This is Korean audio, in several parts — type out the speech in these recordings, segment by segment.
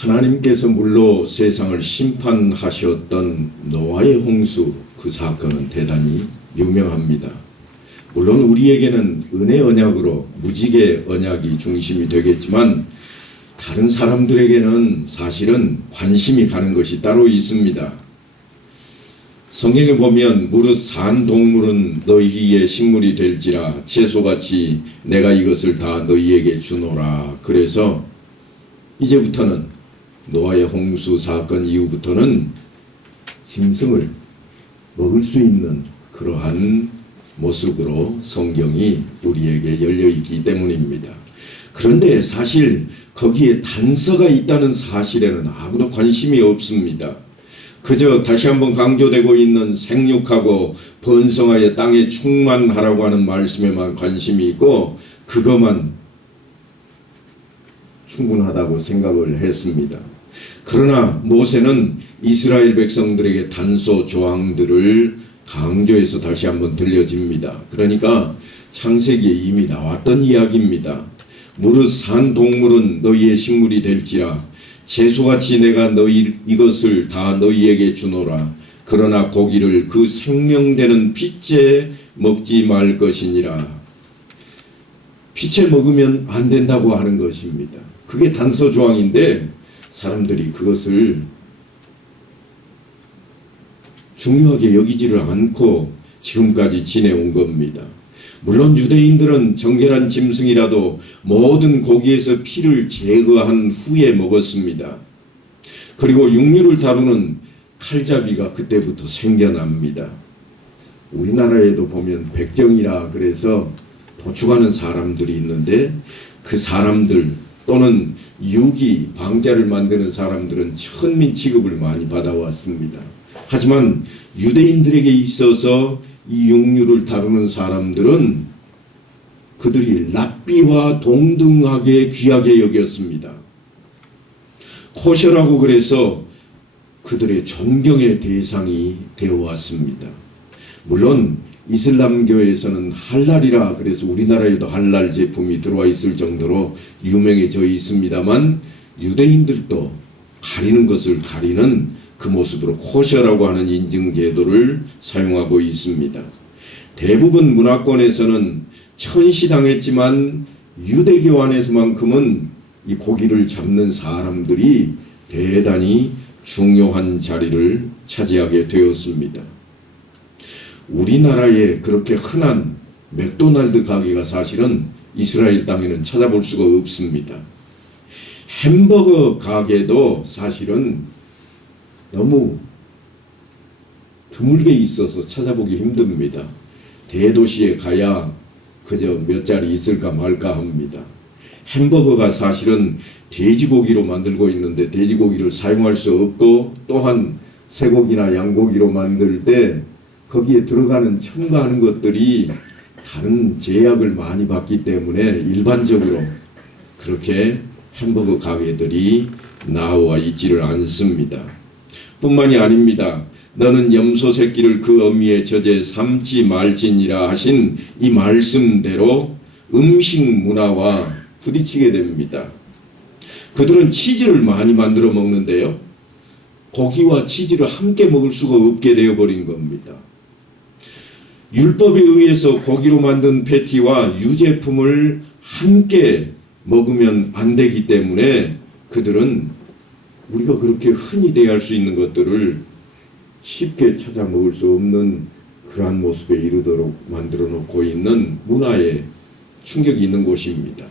하나님께서 물로 세상을 심판하셨던 노아의 홍수 그 사건은 대단히 유명합니다. 물론 우리에게는 은혜 언약으로 무지개 언약이 중심이 되겠지만 다른 사람들에게는 사실은 관심이 가는 것이 따로 있습니다. 성경에 보면 무릇 산 동물은 너희의 식물이 될지라 채소같이 내가 이것을 다 너희에게 주노라. 그래서 이제부터는 노아의 홍수 사건 이후부터는 짐승을 먹을 수 있는 그러한 모습으로 성경이 우리에게 열려있기 때문입니다. 그런데 사실 거기에 단서가 있다는 사실에는 아무도 관심이 없습니다. 그저 다시 한번 강조되고 있는 생육하고 번성하여 땅에 충만하라고 하는 말씀에만 관심이 있고 그것만 충분하다고 생각을 했습니다. 그러나 모세는 이스라엘 백성들에게 단서 조항들을 강조해서 다시 한번 들려집니다. 그러니까 창세기에 이미 나왔던 이야기입니다. 무릇 산 동물은 너희의 식물이 될지라 채소같이 내가 이것을 다 너희에게 주노라. 그러나 고기를 그 생명되는 빛에 먹지 말 것이니라. 빛에 먹으면 안 된다고 하는 것입니다. 그게 단서 조항인데 사람들이 그것을 중요하게 여기지를 않고 지금까지 지내온 겁니다. 물론 유대인들은 정결한 짐승이라도 모든 고기에서 피를 제거한 후에 먹었습니다. 그리고 육류를 다루는 칼잡이가 그때부터 생겨납니다. 우리나라에도 보면 백정이라 그래서 도축하는 사람들이 있는데 그 사람들 또는 유기, 방자를 만드는 사람들은 천민 취급을 많이 받아왔습니다. 하지만 유대인들에게 있어서 이 육류를 다루는 사람들은 그들이 랍비와 동등하게 귀하게 여겼습니다. 코셔라고 그래서 그들의 존경의 대상이 되어왔습니다. 물론 이슬람교에서는 할랄이라 그래서 우리나라에도 할랄 제품이 들어와 있을 정도로 유명해져 있습니다만 유대인들도 가리는 것을 가리는 그 모습으로 코셔라고 하는 인증 제도를 사용하고 있습니다. 대부분 문화권에서는 천시당했지만 유대교 안에서만큼은 이 고기를 잡는 사람들이 대단히 중요한 자리를 차지하게 되었습니다. 우리나라에 그렇게 흔한 맥도날드 가게가 사실은 이스라엘 땅에는 찾아볼 수가 없습니다. 햄버거 가게도 사실은 너무 드물게 있어서 찾아보기 힘듭니다. 대도시에 가야 그저 몇 자리 있을까 말까 합니다. 햄버거가 사실은 돼지고기로 만들고 있는데 돼지고기를 사용할 수 없고 또한 쇠고기나 양고기로 만들 때 거기에 들어가는 첨가하는 것들이 다른 제약을 많이 받기 때문에 일반적으로 그렇게 햄버거 가게들이 나와 있지를 않습니다. 뿐만이 아닙니다. 너는 염소 새끼를 그 어미의 젖에 삶지 말지니라 하신 이 말씀대로 음식 문화와 부딪히게 됩니다. 그들은 치즈를 많이 만들어 먹는데요. 고기와 치즈를 함께 먹을 수가 없게 되어버린 겁니다. 율법에 의해서 고기로 만든 패티와 유제품을 함께 먹으면 안 되기 때문에 그들은 우리가 그렇게 흔히 대할 수 있는 것들을 쉽게 찾아 먹을 수 없는 그러한 모습에 이르도록 만들어 놓고 있는 문화에 충격이 있는 곳입니다.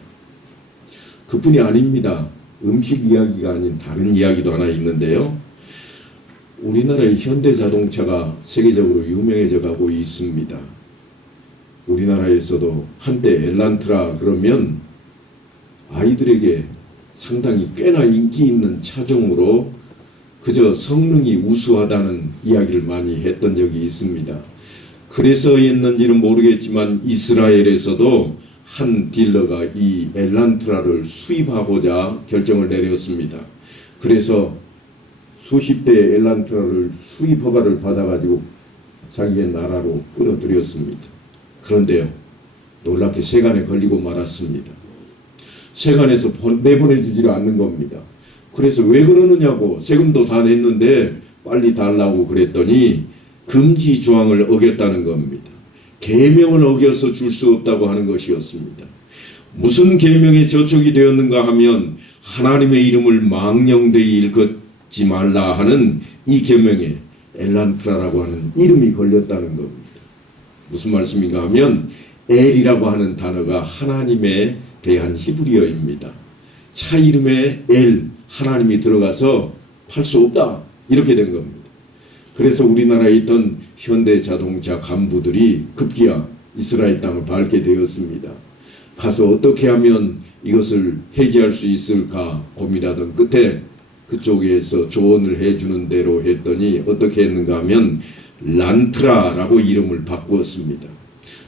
그뿐이 아닙니다. 음식 이야기가 아닌 다른 이야기도 하나 있는데요. 우리나라의 현대자동차가 세계적으로 유명해져 가고 있습니다. 우리나라에서도 한때 엘란트라 그러면 아이들에게 상당히 꽤나 인기 있는 차종으로 그저 성능이 우수하다는 이야기를 많이 했던 적이 있습니다. 그래서였는지는 모르겠지만 이스라엘에서도 한 딜러가 이 엘란트라를 수입하고자 결정을 내렸습니다. 그래서 수십 대 엘란트라를 수입 허가를 받아가지고 자기의 나라로 끌어들였습니다. 그런데요, 놀랍게 세관에 걸리고 말았습니다. 세관에서 내보내주지를 않는 겁니다. 그래서 왜 그러느냐고, 세금도 다 냈는데 빨리 달라고 그랬더니 금지 조항을 어겼다는 겁니다. 계명을 어겨서 줄 수 없다고 하는 것이었습니다. 무슨 계명에 저촉이 되었는가 하면 하나님의 이름을 망령되이 일컫지 말라 하는 이 계명에 엘란트라라고 하는 이름이 걸렸다는 겁니다. 무슨 말씀인가 하면 엘이라고 하는 단어가 하나님에 대한 히브리어입니다. 차 이름에 엘, 하나님이 들어가서 팔 수 없다, 이렇게 된 겁니다. 그래서 우리나라에 있던 현대자동차 간부들이 급기야 이스라엘 땅을 밟게 되었습니다. 가서 어떻게 하면 이것을 해지할 수 있을까 고민하던 끝에 그쪽에서 조언을 해주는 대로 했더니 어떻게 했는가 하면 란트라라고 이름을 바꾸었습니다.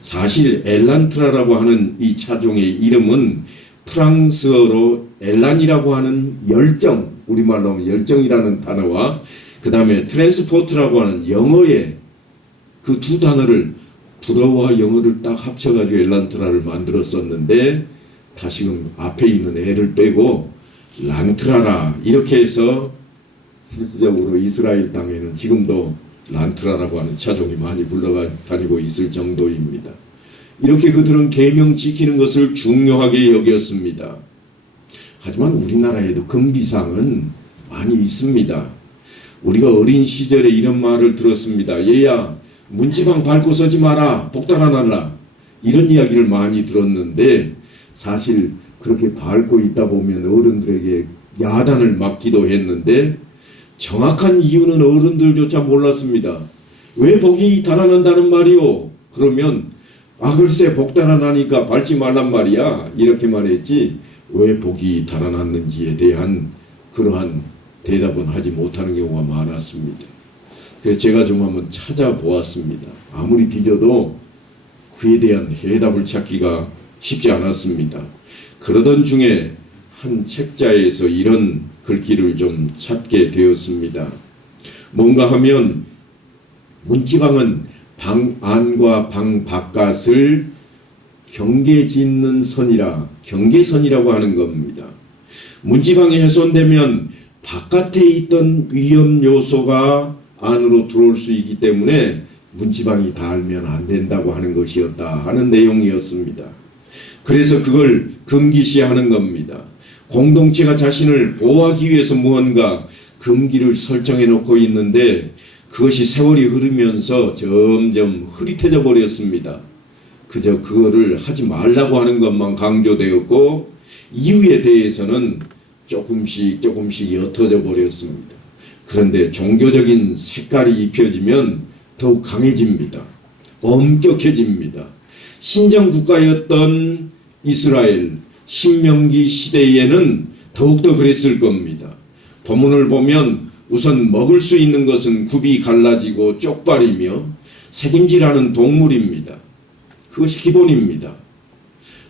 사실 엘란트라라고 하는 이 차종의 이름은 프랑스어로 엘란이라고 하는 열정, 우리말로 하면 열정이라는 단어와 그 다음에 트랜스포트라고 하는 영어의 그 두 단어를, 불어와 영어를 딱 합쳐가지고 엘란트라를 만들었었는데 다시금 앞에 있는 애를 빼고 란트라라 이렇게 해서 실질적으로 이스라엘 땅에는 지금도 란트라라고 하는 차종이 많이 불러다니고 있을 정도입니다. 이렇게 그들은 계명 지키는 것을 중요하게 여겼습니다. 하지만 우리나라에도 금기사항은 많이 있습니다. 우리가 어린 시절에 이런 말을 들었습니다. 얘야, 문지방 밟고 서지 마라, 복달아날라, 이런 이야기를 많이 들었는데 사실 그렇게 밟고 있다 보면 어른들에게 야단을 맞기도 했는데 정확한 이유는 어른들조차 몰랐습니다. 왜 복이 달아난다는 말이오? 그러면 글쎄 복 달아나니까 밟지 말란 말이야, 이렇게 말했지 왜 복이 달아났는지에 대한 그러한 대답은 하지 못하는 경우가 많았습니다. 그래서 제가 좀 한번 찾아보았습니다. 아무리 뒤져도 그에 대한 해답을 찾기가 쉽지 않았습니다. 그러던 중에 한 책자에서 이런 글귀를 좀 찾게 되었습니다. 뭔가 하면 문지방은 방 안과 방 바깥을 경계짓는 선이라, 경계선이라고 하는 겁니다. 문지방이 훼손되면 바깥에 있던 위험 요소가 안으로 들어올 수 있기 때문에 문지방이 닿으면 안 된다고 하는 것이었다 하는 내용이었습니다. 그래서 그걸 금기시하는 겁니다. 공동체가 자신을 보호하기 위해서 무언가 금기를 설정해 놓고 있는데 그것이 세월이 흐르면서 점점 흐릿해져 버렸습니다. 그저 그거를 하지 말라고 하는 것만 강조되었고 이유에 대해서는 조금씩 옅어져 버렸습니다. 그런데 종교적인 색깔이 입혀지면 더욱 강해집니다. 엄격해집니다. 신정국가였던 이스라엘 신명기 시대에는 더욱더 그랬을 겁니다. 본문을 보면 우선 먹을 수 있는 것은 굽이 갈라지고 쪽발이며 새김질하는 동물입니다. 그것이 기본입니다.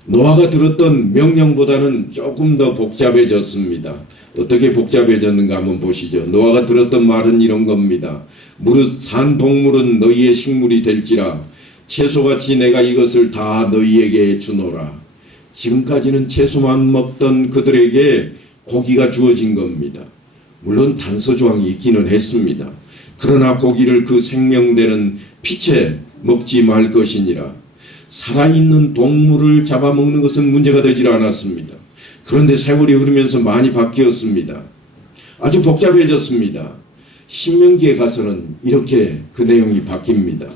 노아가 들었던 명령보다는 조금 더 복잡해졌습니다. 어떻게 복잡해졌는가 한번 보시죠. 노아가 들었던 말은 이런 겁니다. 무릇 산 동물은 너희의 식물이 될지라 채소같이 내가 이것을 다 너희에게 주노라. 지금까지는 채소만 먹던 그들에게 고기가 주어진 겁니다. 물론 단서조항이 있기는 했습니다. 그러나 고기를 그 생명되는 피채 먹지 말 것이니라. 살아있는 동물을 잡아먹는 것은 문제가 되질 않았습니다. 그런데 세월이 흐르면서 많이 바뀌었습니다. 아주 복잡해졌습니다. 신명기에 가서는 이렇게 그 내용이 바뀝니다.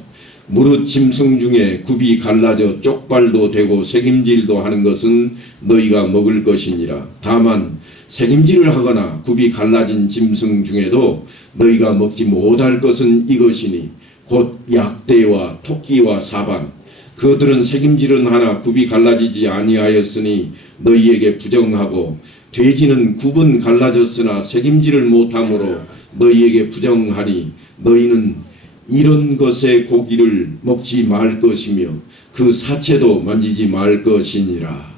무릇 짐승 중에 굽이 갈라져 쪽발도 되고 새김질도 하는 것은 너희가 먹을 것이니라. 다만 새김질을 하거나 굽이 갈라진 짐승 중에도 너희가 먹지 못할 것은 이것이니 곧 약대와 토끼와 사방. 그들은 새김질은 하나 굽이 갈라지지 아니하였으니 너희에게 부정하고 돼지는 굽은 갈라졌으나 새김질을 못함으로 너희에게 부정하니 너희는 이런 것의 고기를 먹지 말 것이며 그 사체도 만지지 말 것이니라.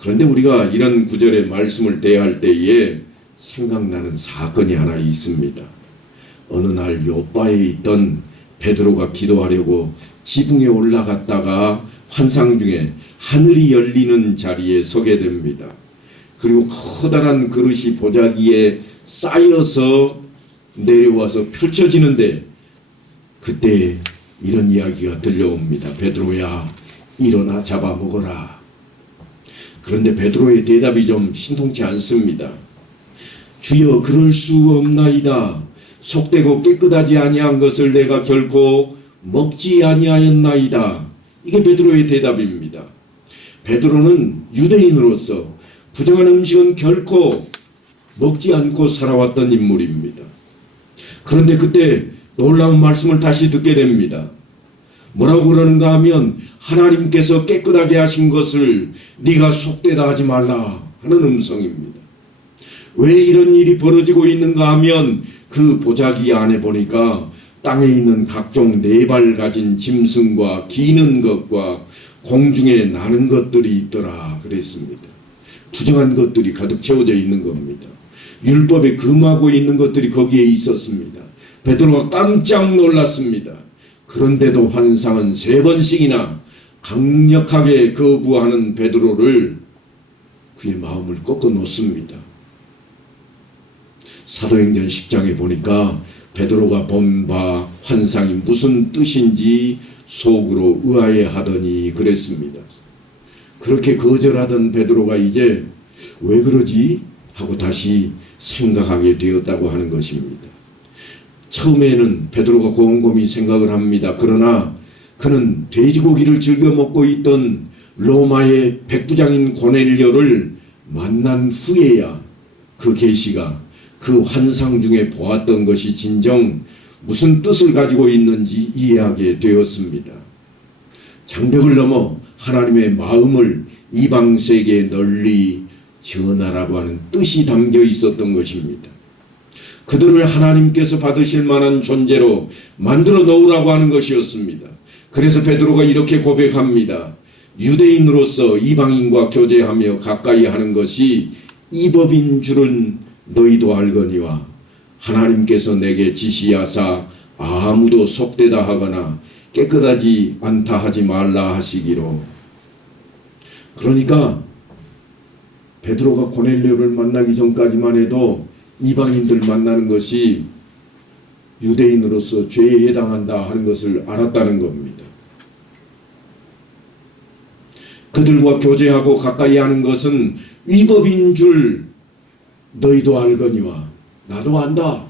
그런데 우리가 이런 구절의 말씀을 대할 때에 생각나는 사건이 하나 있습니다. 어느 날 요바에 있던 베드로가 기도하려고 지붕에 올라갔다가 환상 중에 하늘이 열리는 자리에 서게 됩니다. 그리고 커다란 그릇이 보자기에 쌓여서 내려와서 펼쳐지는데 그때 이런 이야기가 들려옵니다. 베드로야, 일어나 잡아먹어라. 그런데 베드로의 대답이 좀 신통치 않습니다. 주여, 그럴 수 없나이다. 속되고 깨끗하지 아니한 것을 내가 결코 먹지 아니하였나이다. 이게 베드로의 대답입니다. 베드로는 유대인으로서 부정한 음식은 결코 먹지 않고 살아왔던 인물입니다. 그런데 그때 놀라운 말씀을 다시 듣게 됩니다. 뭐라고 그러는가 하면 하나님께서 깨끗하게 하신 것을 네가 속되다 하지 말라 하는 음성입니다. 왜 이런 일이 벌어지고 있는가 하면 그 보자기 안에 보니까 땅에 있는 각종 네 발 가진 짐승과 기는 것과 공중에 나는 것들이 있더라 그랬습니다. 부정한 것들이 가득 채워져 있는 겁니다. 율법에 금하고 있는 것들이 거기에 있었습니다. 베드로가 깜짝 놀랐습니다. 그런데도 환상은 3번씩이나 강력하게 거부하는 베드로를 그의 마음을 꺾어 놓습니다. 사도행전 10장에 보니까 베드로가 본 바 환상이 무슨 뜻인지 속으로 의아해하더니 그랬습니다. 그렇게 거절하던 베드로가 이제 왜 그러지? 하고 다시 생각하게 되었다고 하는 것입니다. 처음에는 베드로가 곰곰이 생각을 합니다. 그러나 그는 돼지고기를 즐겨 먹고 있던 로마의 백부장인 고넬료를 만난 후에야 그 계시가 그 환상 중에 보았던 것이 진정 무슨 뜻을 가지고 있는지 이해하게 되었습니다. 장벽을 넘어 하나님의 마음을 이방 세계에 널리 전하라고 하는 뜻이 담겨 있었던 것입니다. 그들을 하나님께서 받으실 만한 존재로 만들어 놓으라고 하는 것이었습니다. 그래서 베드로가 이렇게 고백합니다. 유대인으로서 이방인과 교제하며 가까이 하는 것이 이 법인 줄은 너희도 알거니와 하나님께서 내게 지시하사 아무도 속되다 하거나 깨끗하지 않다 하지 말라 하시기로. 그러니까 베드로가 고넬료를 만나기 전까지만 해도 이방인들 만나는 것이 유대인으로서 죄에 해당한다 하는 것을 알았다는 겁니다. 그들과 교제하고 가까이 하는 것은 위법인 줄 너희도 알거니와 나도 안다.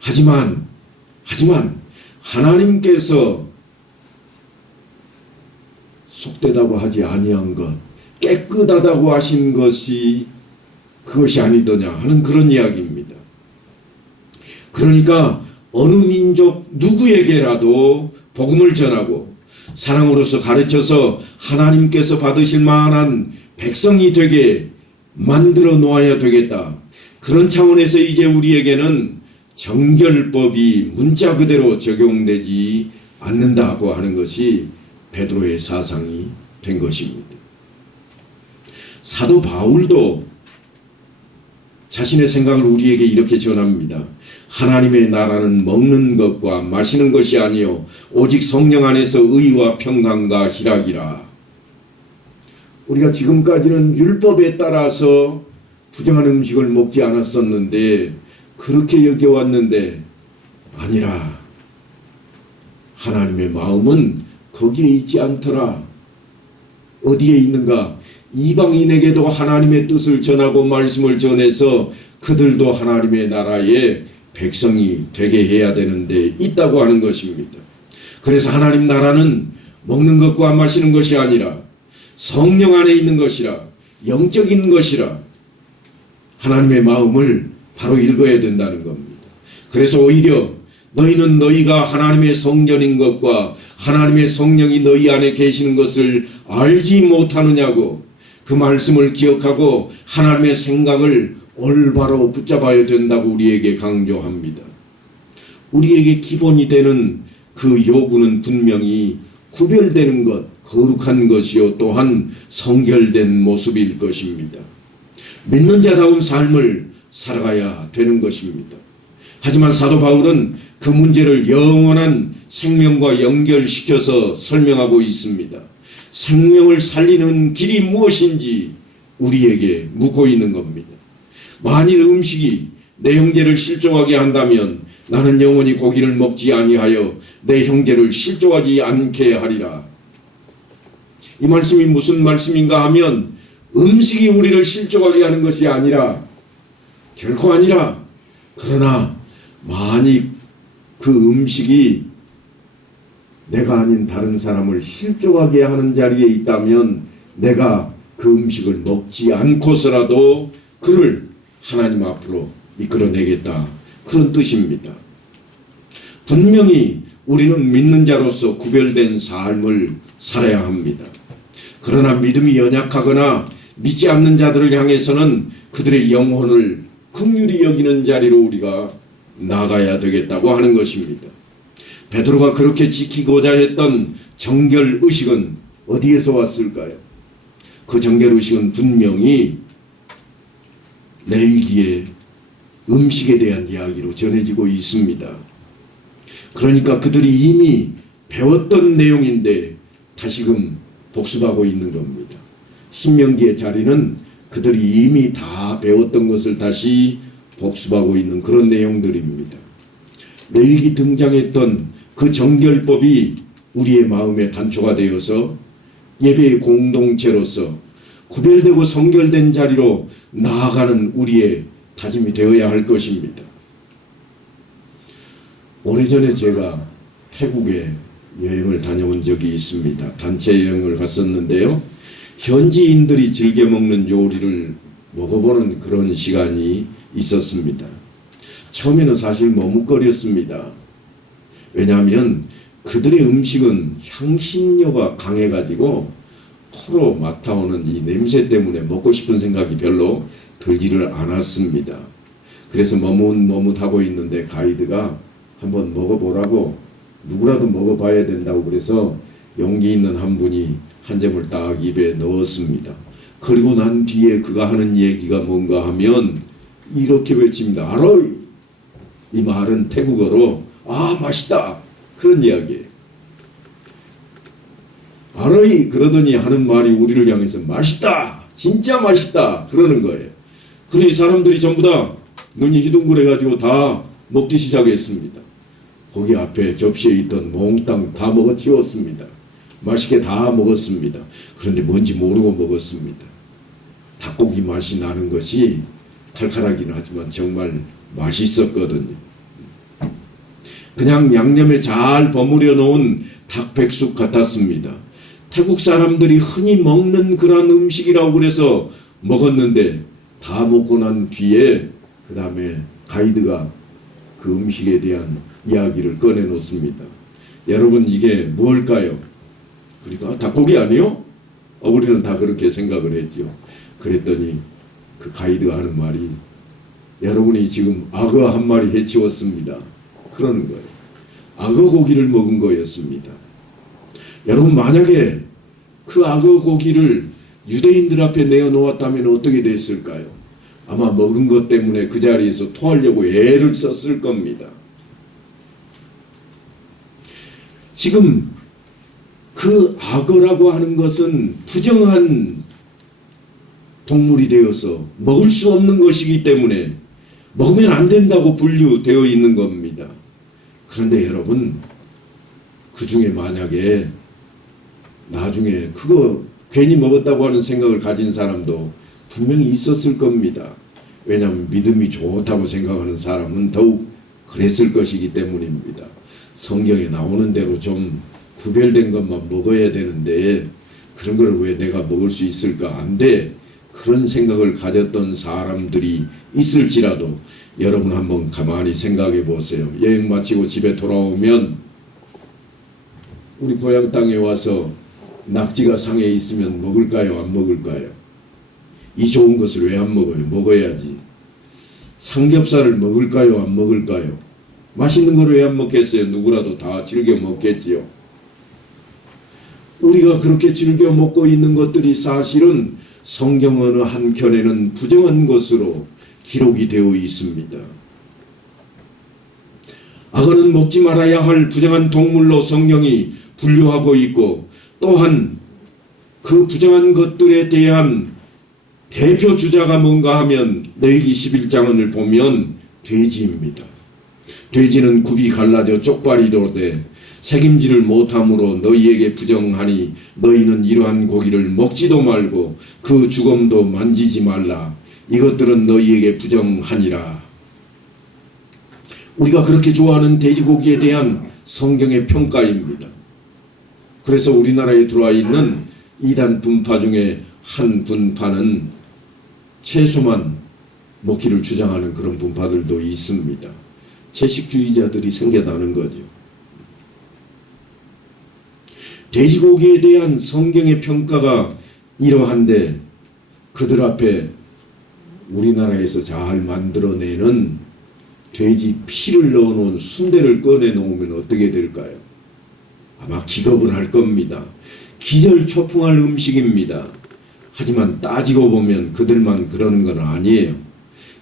하지만 하나님께서 속되다고 하지 아니한 것, 깨끗하다고 하신 것이 그것이 아니더냐 하는 그런 이야기입니다. 그러니까 어느 민족 누구에게라도 복음을 전하고 사랑으로서 가르쳐서 하나님께서 받으실 만한 백성이 되게 만들어 놓아야 되겠다. 그런 차원에서 이제 우리에게는 정결법이 문자 그대로 적용되지 않는다고 하는 것이 베드로의 사상이 된 것입니다. 사도 바울도 자신의 생각을 우리에게 이렇게 전합니다. 하나님의 나라는 먹는 것과 마시는 것이 아니요 오직 성령 안에서 의와 평강과 희락이라. 우리가 지금까지는 율법에 따라서 부정한 음식을 먹지 않았었는데 그렇게 여겨왔는데 아니라 하나님의 마음은 거기에 있지 않더라. 어디에 있는가? 이방인에게도 하나님의 뜻을 전하고 말씀을 전해서 그들도 하나님의 나라의 백성이 되게 해야 되는데 있다고 하는 것입니다. 그래서 하나님 나라는 먹는 것과 마시는 것이 아니라 성령 안에 있는 것이라, 영적인 것이라 하나님의 마음을 바로 읽어야 된다는 겁니다. 그래서 오히려 너희는 너희가 하나님의 성전인 것과 하나님의 성령이 너희 안에 계시는 것을 알지 못하느냐고 그 말씀을 기억하고 하나님의 생각을 올바로 붙잡아야 된다고 우리에게 강조합니다. 우리에게 기본이 되는 그 요구는 분명히 구별되는 것, 거룩한 것이요 또한 성결된 모습일 것입니다. 믿는 자다운 삶을 살아가야 되는 것입니다. 하지만 사도 바울은 그 문제를 영원한 생명과 연결시켜서 설명하고 있습니다. 생명을 살리는 길이 무엇인지 우리에게 묻고 있는 겁니다. 만일 음식이 내 형제를 실족하게 한다면 나는 영원히 고기를 먹지 아니하여 내 형제를 실족하지 않게 하리라. 이 말씀이 무슨 말씀인가 하면 음식이 우리를 실족하게 하는 것이 아니라, 결코 아니라, 그러나 만일 그 음식이 내가 아닌 다른 사람을 실족하게 하는 자리에 있다면 내가 그 음식을 먹지 않고서라도 그를 하나님 앞으로 이끌어내겠다. 그런 뜻입니다. 분명히 우리는 믿는 자로서 구별된 삶을 살아야 합니다. 그러나 믿음이 연약하거나 믿지 않는 자들을 향해서는 그들의 영혼을 긍휼히 여기는 자리로 우리가 나가야 되겠다고 하는 것입니다. 베드로가 그렇게 지키고자 했던 정결의식은 어디에서 왔을까요? 그 정결의식은 분명히 레위기의 음식에 대한 이야기로 전해지고 있습니다. 그러니까 그들이 이미 배웠던 내용인데 다시금 복습하고 있는 겁니다. 신명기의 자리는 그들이 이미 다 배웠던 것을 다시 복습하고 있는 그런 내용들입니다. 레위기 등장했던 그 정결법이 우리의 마음에 단초가 되어서 예배의 공동체로서 구별되고 성결된 자리로 나아가는 우리의 다짐이 되어야 할 것입니다. 오래전에 제가 태국에 여행을 다녀온 적이 있습니다. 단체 여행을 갔었는데요. 현지인들이 즐겨 먹는 요리를 먹어보는 그런 시간이 있었습니다. 처음에는 사실 머뭇거렸습니다. 왜냐하면 그들의 음식은 향신료가 강해가지고 코로 맡아오는 이 냄새 때문에 먹고 싶은 생각이 별로 들지를 않았습니다. 그래서 머뭇머뭇하고 있는데 가이드가 한번 먹어보라고, 누구라도 먹어봐야 된다고 그래서 용기 있는 한 분이 한 점을 딱 입에 넣었습니다. 그리고 난 뒤에 그가 하는 얘기가 뭔가 하면 이렇게 외칩니다. 아로이! 이 말은 태국어로 아 맛있다 그런 이야기예요. 아로이 그러더니 하는 말이 우리를 향해서 맛있다 진짜 맛있다 그러는 거예요. 그러니 사람들이 전부 다 눈이 희둥그레가지고 다 먹기 시작했습니다. 거기 앞에 접시에 있던 몽땅 다 먹어치웠습니다. 맛있게 다 먹었습니다. 그런데 뭔지 모르고 먹었습니다. 닭고기 맛이 나는 것이 칼칼하긴 하지만 정말 맛있었거든요. 그냥 양념에 잘 버무려 놓은 닭백숙 같았습니다. 태국 사람들이 흔히 먹는 그런 음식이라고 그래서 먹었는데 다 먹고 난 뒤에 그 다음에 가이드가 그 음식에 대한 이야기를 꺼내 놓습니다. 여러분 이게 뭘까요? 그러니까 닭고기 아니요? 우리는 다 그렇게 생각을 했죠. 그랬더니 그 가이드가 하는 말이 여러분이 지금 악어 한 마리 해치웠습니다. 그러는 거예요. 악어 고기를 먹은 거였습니다. 여러분 만약에 그 악어 고기를 유대인들 앞에 내어놓았다면 어떻게 됐을까요? 아마 먹은 것 때문에 그 자리에서 토하려고 애를 썼을 겁니다. 지금 그 악어라고 하는 것은 부정한 동물이 되어서 먹을 수 없는 것이기 때문에 먹으면 안 된다고 분류되어 있는 겁니다. 그런데 여러분 그 중에 만약에 나중에 그거 괜히 먹었다고 하는 생각을 가진 사람도 분명히 있었을 겁니다. 왜냐하면 믿음이 좋다고 생각하는 사람은 더욱 그랬을 것이기 때문입니다. 성경에 나오는 대로 좀 구별된 것만 먹어야 되는데 그런 걸 왜 내가 먹을 수 있을까? 안 돼. 그런 생각을 가졌던 사람들이 있을지라도 여러분 한번 가만히 생각해 보세요. 여행 마치고 집에 돌아오면 우리 고향 땅에 와서 낙지가 상에 있으면 먹을까요? 안 먹을까요? 이 좋은 것을 왜 안 먹어요? 먹어야지. 삼겹살을 먹을까요? 안 먹을까요? 맛있는 걸 왜 안 먹겠어요? 누구라도 다 즐겨 먹겠지요. 우리가 그렇게 즐겨 먹고 있는 것들이 사실은 성경 어느 한켠에는 부정한 것으로 기록이 되어 있습니다. 악어는 먹지 말아야 할 부정한 동물로 성경이 분류하고 있고 또한 그 부정한 것들에 대한 대표 주자가 뭔가 하면 레위기 11장을 보면 돼지입니다. 돼지는 굽이 갈라져 쪽발이 돌되 책임지를 못함으로 너희에게 부정하니 너희는 이러한 고기를 먹지도 말고 그 주검도 만지지 말라. 이것들은 너희에게 부정하니라. 우리가 그렇게 좋아하는 돼지고기에 대한 성경의 평가입니다. 그래서 우리나라에 들어와 있는 이단 분파 중에 한 분파는 채소만 먹기를 주장하는 그런 분파들도 있습니다. 채식주의자들이 생겨나는 거죠. 돼지고기에 대한 성경의 평가가 이러한데 그들 앞에 우리나라에서 잘 만들어내는 돼지 피를 넣어놓은 순대를 꺼내놓으면 어떻게 될까요? 아마 기겁을 할 겁니다. 기절초풍할 음식입니다. 하지만 따지고 보면 그들만 그러는 건 아니에요.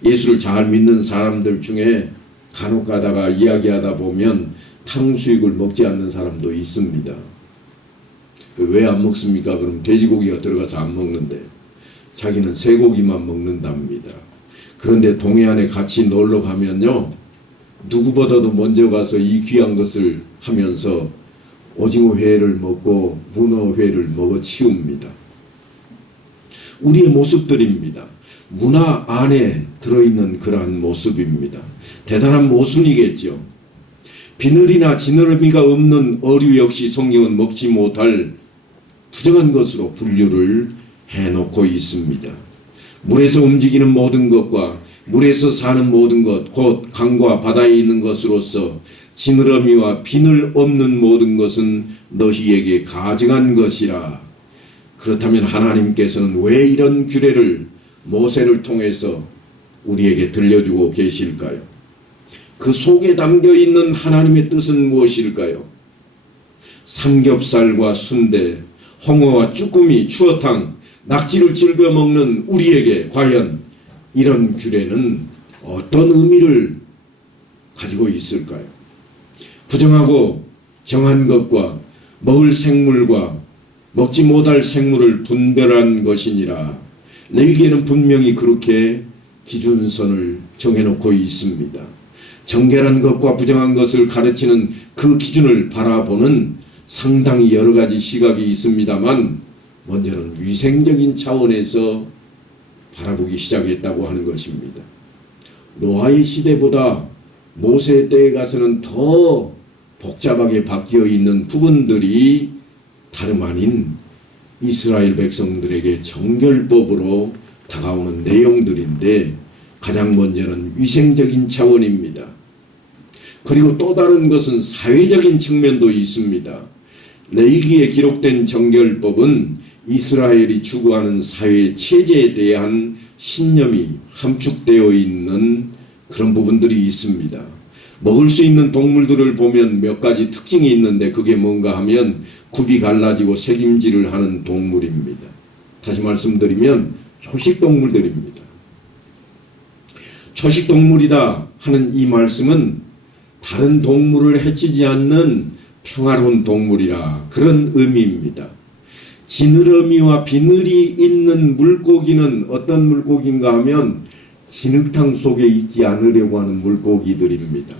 예수를 잘 믿는 사람들 중에 간혹 가다가 이야기하다 보면 탕수육을 먹지 않는 사람도 있습니다. 왜 안 먹습니까? 그럼 돼지고기가 들어가서 안 먹는데 자기는 쇠고기만 먹는답니다. 그런데 동해안에 같이 놀러 가면요, 누구보다도 먼저 가서 이 귀한 것을 하면서 오징어회를 먹고 문어회를 먹어 치웁니다. 우리의 모습들입니다. 문화 안에 들어있는 그러한 모습입니다. 대단한 모순이겠죠. 비늘이나 지느러미가 없는 어류 역시 성경은 먹지 못할 부정한 것으로 분류를 해놓고 있습니다. 물에서 움직이는 모든 것과 물에서 사는 모든 것, 곧 강과 바다에 있는 것으로서 지느러미와 비늘 없는 모든 것은 너희에게 가증한 것이라. 그렇다면 하나님께서는 왜 이런 규례를 모세를 통해서 우리에게 들려주고 계실까요? 그 속에 담겨있는 하나님의 뜻은 무엇일까요? 삼겹살과 순대, 홍어와 쭈꾸미, 추어탕, 낙지를 즐겨 먹는 우리에게 과연 이런 규례는 어떤 의미를 가지고 있을까요? 부정하고 정한 것과 먹을 생물과 먹지 못할 생물을 분별한 것이니라. 레위기에는 분명히 그렇게 기준선을 정해놓고 있습니다. 정결한 것과 부정한 것을 가르치는 그 기준을 바라보는 상당히 여러 가지 시각이 있습니다만 먼저는 위생적인 차원에서 바라보기 시작했다고 하는 것입니다. 노아의 시대보다 모세 때에 가서는 더 복잡하게 바뀌어 있는 부분들이 다름 아닌 이스라엘 백성들에게 정결법으로 다가오는 내용들인데 가장 먼저는 위생적인 차원입니다. 그리고 또 다른 것은 사회적인 측면도 있습니다. 레위기에 기록된 정결법은 이스라엘이 추구하는 사회 체제에 대한 신념이 함축되어 있는 그런 부분들이 있습니다. 먹을 수 있는 동물들을 보면 몇 가지 특징이 있는데 그게 뭔가 하면 굽이 갈라지고 색임질을 하는 동물입니다. 다시 말씀드리면 초식동물들입니다. 초식동물이다 하는 이 말씀은 다른 동물을 해치지 않는 평화로운 동물이라 그런 의미입니다. 지느러미와 비늘이 있는 물고기는 어떤 물고기인가 하면 진흙탕 속에 있지 않으려고 하는 물고기들입니다.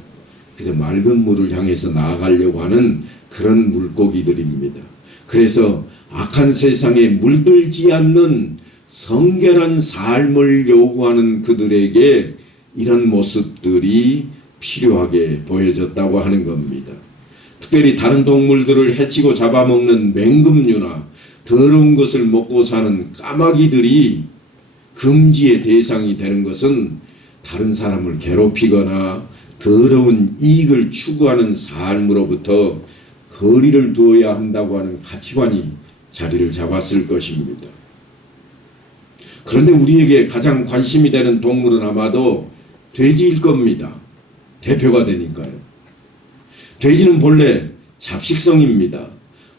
그래서 맑은 물을 향해서 나아가려고 하는 그런 물고기들입니다. 그래서 악한 세상에 물들지 않는 성결한 삶을 요구하는 그들에게 이런 모습들이 필요하게 보여졌다고 하는 겁니다. 특별히 다른 동물들을 해치고 잡아먹는 맹금류나 더러운 것을 먹고 사는 까마귀들이 금지의 대상이 되는 것은 다른 사람을 괴롭히거나 더러운 이익을 추구하는 삶으로부터 거리를 두어야 한다고 하는 가치관이 자리를 잡았을 것입니다. 그런데 우리에게 가장 관심이 되는 동물은 아마도 돼지일 겁니다. 대표가 되니까요. 돼지는 본래 잡식성입니다.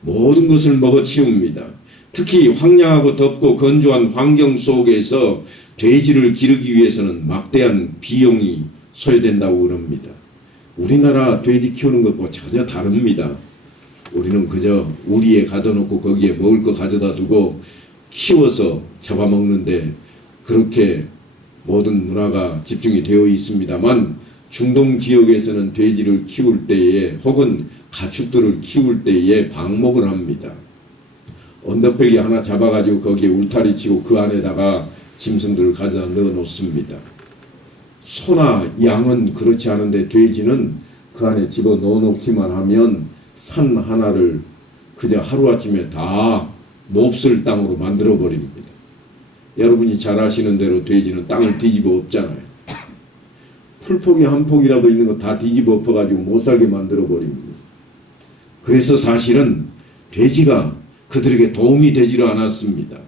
모든 것을 먹어치웁니다. 특히 황량하고 덥고 건조한 환경 속에서 돼지를 기르기 위해서는 막대한 비용이 소요된다고 그럽니다. 우리나라 돼지 키우는 것과 전혀 다릅니다. 우리는 그저 우리에 가둬놓고 거기에 먹을 거 가져다 두고 키워서 잡아먹는데 그렇게 모든 문화가 집중이 되어 있습니다만 중동 지역에서는 돼지를 키울 때에 혹은 가축들을 키울 때에 방목을 합니다. 언덕배기 하나 잡아가지고 거기에 울타리 치고 그 안에다가 짐승들을 가져다 넣어 놓습니다. 소나 양은 그렇지 않은데 돼지는 그 안에 집어 넣어 놓기만 하면 산 하나를 그저 하루아침에 다 몹쓸 땅으로 만들어 버립니다. 여러분이 잘 아시는 대로 돼지는 땅을 뒤집어 엎잖아요. 풀포기 한 폭이라도 있는 거 다 뒤집어 엎어가지고 못 살게 만들어 버립니다. 그래서 사실은 돼지가 그들에게 도움이 되지를 않았습니다.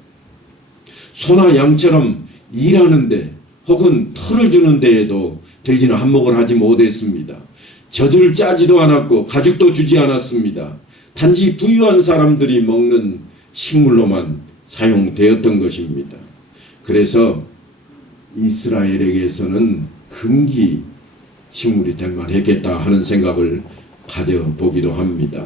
소나 양처럼 일하는데 혹은 털을 주는 데에도 돼지는 한몫을 하지 못했습니다. 젖을 짜지도 않았고 가죽도 주지 않았습니다. 단지 부유한 사람들이 먹는 식물로만 사용되었던 것입니다. 그래서 이스라엘에게서는 금기 식물이 될 만했겠다 하는 생각을 가져보기도 합니다.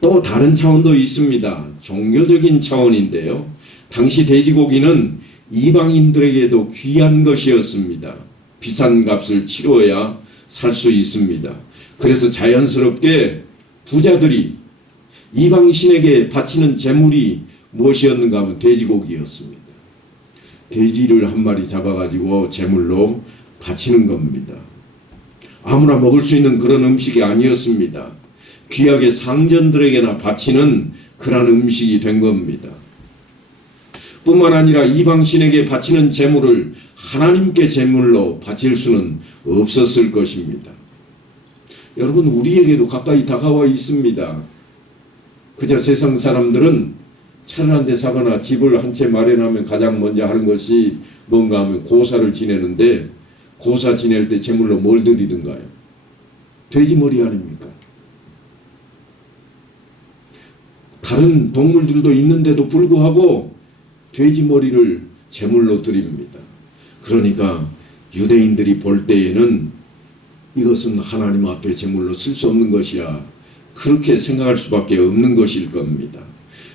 또 다른 차원도 있습니다. 종교적인 차원인데요. 당시 돼지고기는 이방인들에게도 귀한 것이었습니다. 비싼 값을 치러야 살 수 있습니다. 그래서 자연스럽게 부자들이 이방신에게 바치는 제물이 무엇이었는가 하면 돼지고기였습니다. 돼지를 한 마리 잡아가지고 제물로 바치는 겁니다. 아무나 먹을 수 있는 그런 음식이 아니었습니다. 귀하게 상전들에게나 바치는 그런 음식이 된 겁니다. 뿐만 아니라 이방신에게 바치는 제물을 하나님께 제물로 바칠 수는 없었을 것입니다. 여러분, 우리에게도 가까이 다가와 있습니다. 그저 세상 사람들은 차를 한 대 사거나 집을 한 채 마련하면 가장 먼저 하는 것이 뭔가 하면 고사를 지내는데, 고사 지낼 때 제물로 뭘 드리든가요? 돼지머리 아닙니까? 다른 동물들도 있는데도 불구하고 돼지머리를 제물로 드립니다. 그러니까 유대인들이 볼 때에는 이것은 하나님 앞에 제물로 쓸 수 없는 것이야, 그렇게 생각할 수밖에 없는 것일 겁니다.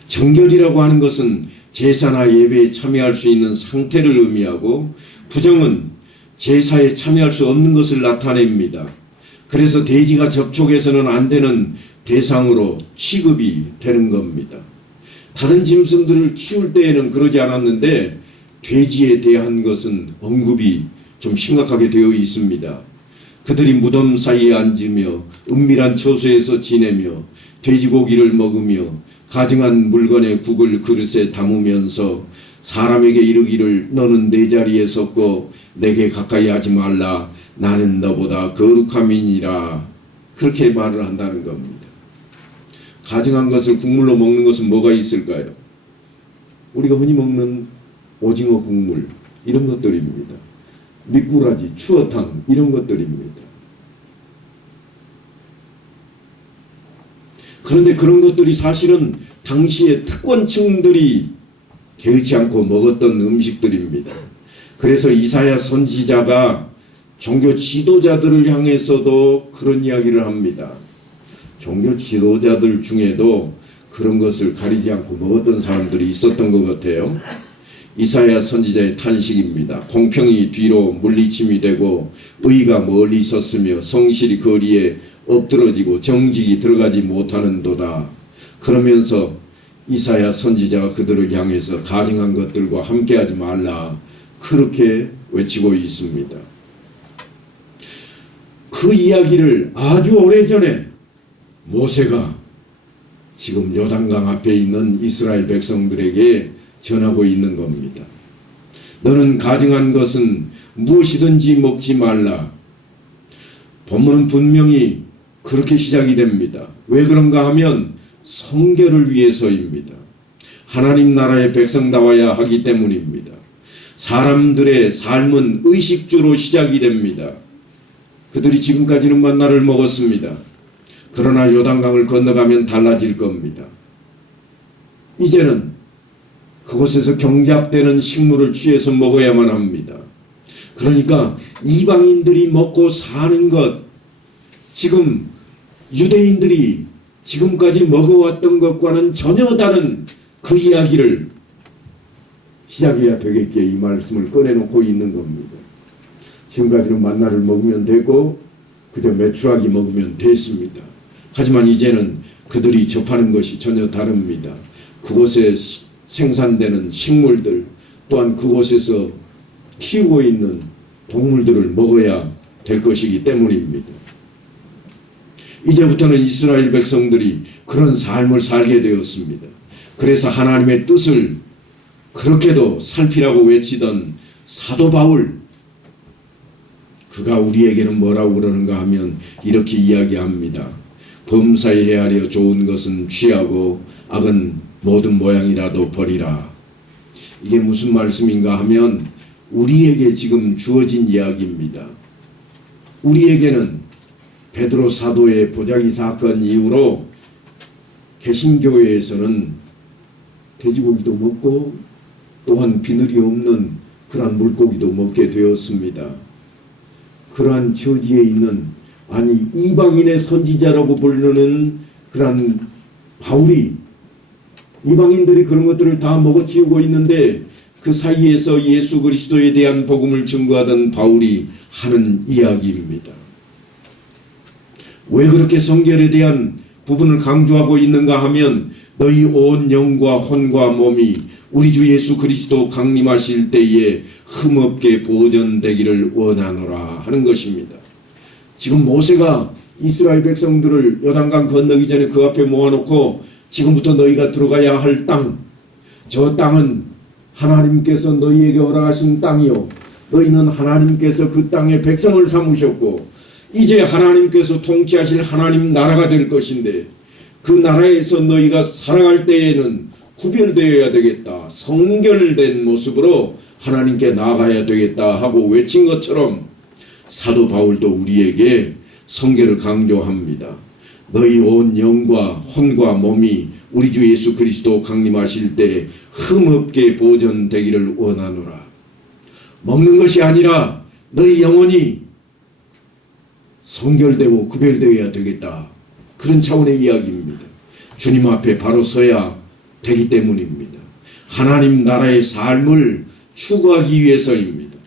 정결이라고 하는 것은 제사나 예배에 참여할 수 있는 상태를 의미하고, 부정은 제사에 참여할 수 없는 것을 나타냅니다. 그래서 돼지가 접촉해서는 안 되는 대상으로 취급이 되는 겁니다. 다른 짐승들을 키울 때에는 그러지 않았는데 돼지에 대한 것은 언급이 좀 심각하게 되어 있습니다. 그들이 무덤 사이에 앉으며 은밀한 처소에서 지내며 돼지고기를 먹으며 가증한 물건의 국을 그릇에 담으면서 사람에게 이르기를 너는 내 자리에 섰고 내게 가까이 하지 말라, 나는 너보다 거룩함이니라, 그렇게 말을 한다는 겁니다. 가증한 것을 국물로 먹는 것은 뭐가 있을까요? 우리가 흔히 먹는 오징어 국물, 이런 것들입니다. 미꾸라지, 추어탕, 이런 것들입니다. 그런데 그런 것들이 사실은 당시에 특권층들이 개의치 않고 먹었던 음식들입니다. 그래서 이사야 선지자가 종교 지도자들을 향해서도 그런 이야기를 합니다. 종교 지도자들 중에도 그런 것을 가리지 않고 먹었던 사람들이 있었던 것 같아요. 이사야 선지자의 탄식입니다. 공평이 뒤로 물리침이 되고 의가 멀리 섰으며 성실이 거리에 엎드러지고 정직이 들어가지 못하는도다. 그러면서 이사야 선지자가 그들을 향해서 가증한 것들과 함께하지 말라, 그렇게 외치고 있습니다. 그 이야기를 아주 오래전에 모세가 지금 요단강 앞에 있는 이스라엘 백성들에게 전하고 있는 겁니다. 너는 가증한 것은 무엇이든지 먹지 말라. 본문은 분명히 그렇게 시작이 됩니다. 왜 그런가 하면 성결을 위해서입니다. 하나님 나라의 백성다워야 하기 때문입니다. 사람들의 삶은 의식주로 시작이 됩니다. 그들이 지금까지는 만나를 먹었습니다. 그러나 요단강을 건너가면 달라질 겁니다. 이제는 그곳에서 경작되는 식물을 취해서 먹어야만 합니다. 그러니까 이방인들이 먹고 사는 것, 지금 유대인들이 지금까지 먹어왔던 것과는 전혀 다른 그 이야기를 시작해야 되겠기에 이 말씀을 꺼내놓고 있는 겁니다. 지금까지는 만나를 먹으면 되고 그저 메추라기 먹으면 됐습니다. 하지만 이제는 그들이 접하는 것이 전혀 다릅니다. 그곳에 생산되는 식물들 또한 그곳에서 키우고 있는 동물들을 먹어야 될 것이기 때문입니다. 이제부터는 이스라엘 백성들이 그런 삶을 살게 되었습니다. 그래서 하나님의 뜻을 그렇게도 살피라고 외치던 사도 바울, 그가 우리에게는 뭐라고 그러는가 하면 이렇게 이야기합니다. 범사에 헤아려 좋은 것은 취하고 악은 모든 모양이라도 버리라. 이게 무슨 말씀인가 하면 우리에게 지금 주어진 이야기입니다. 우리에게는 베드로 사도의 보자기 사건 이후로 개신교회에서는 돼지고기도 먹고 또한 비늘이 없는 그러한 물고기도 먹게 되었습니다. 그러한 처지에 있는 이방인의 선지자라고 부르는 그러한 바울이 이방인들이 그런 것들을 다 먹어치우고 있는데 그 사이에서 예수 그리스도에 대한 복음을 증거하던 바울이 하는 이야기입니다. 왜 그렇게 성결에 대한 부분을 강조하고 있는가 하면 너희 온 영과 혼과 몸이 우리 주 예수 그리스도 강림하실 때에 흠없게 보존되기를 원하노라 하는 것입니다. 지금 모세가 이스라엘 백성들을 요단강 건너기 전에 그 앞에 모아놓고 지금부터 너희가 들어가야 할 땅, 저 땅은 하나님께서 너희에게 허락하신 땅이요 너희는 하나님께서 그 땅의 백성을 삼으셨고 이제 하나님께서 통치하실 하나님 나라가 될 것인데 그 나라에서 너희가 살아갈 때에는 구별되어야 되겠다. 성결된 모습으로 하나님께 나아가야 되겠다 하고 외친 것처럼 사도 바울도 우리에게 성결을 강조합니다. 너희 온 영과 혼과 몸이 우리 주 예수 그리스도 강림하실 때 흠없게 보존되기를 원하노라. 먹는 것이 아니라 너희 영혼이 성결되고 구별되어야 되겠다. 그런 차원의 이야기입니다. 주님 앞에 바로 서야 되기 때문입니다. 하나님 나라의 삶을 추구하기 위해서입니다.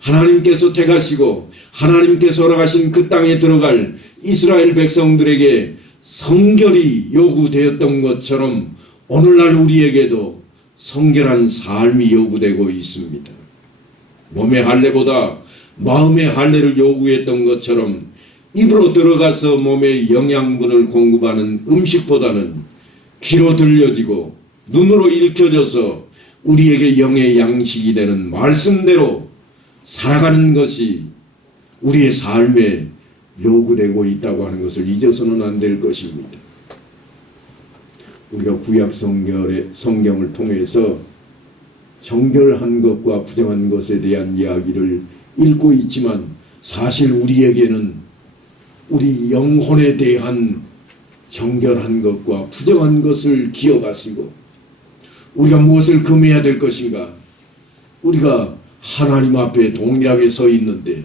하나님께서 택하시고 하나님께서 허락하신 그 땅에 들어갈 이스라엘 백성들에게 성결이 요구되었던 것처럼 오늘날 우리에게도 성결한 삶이 요구되고 있습니다. 몸의 할례보다 마음의 할례를 요구했던 것처럼 입으로 들어가서 몸에 영양분을 공급하는 음식보다는 귀로 들려지고 눈으로 읽혀져서 우리에게 영의 양식이 되는 말씀대로 살아가는 것이 우리의 삶에 요구되고 있다고 하는 것을 잊어서는 안 될 것입니다. 우리가 구약 성경을 통해서 정결한 것과 부정한 것에 대한 이야기를 읽고 있지만 사실 우리에게는 우리 영혼에 대한 정결한 것과 부정한 것을 기억하시고 우리가 무엇을 금해야 될 것인가? 우리가 하나님 앞에 동일하게 서 있는데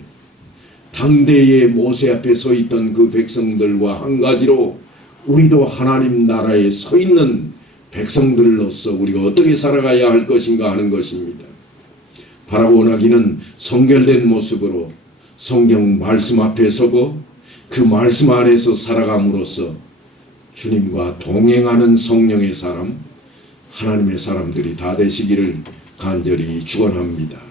당대의 모세 앞에 서 있던 그 백성들과 한 가지로 우리도 하나님 나라에 서 있는 백성들로서 우리가 어떻게 살아가야 할 것인가 하는 것입니다. 바라고 원하기는 성결된 모습으로 성경 말씀 앞에 서고 그 말씀 안에서 살아감으로써 주님과 동행하는 성령의 사람, 하나님의 사람들이 다 되시기를 간절히 축원합니다.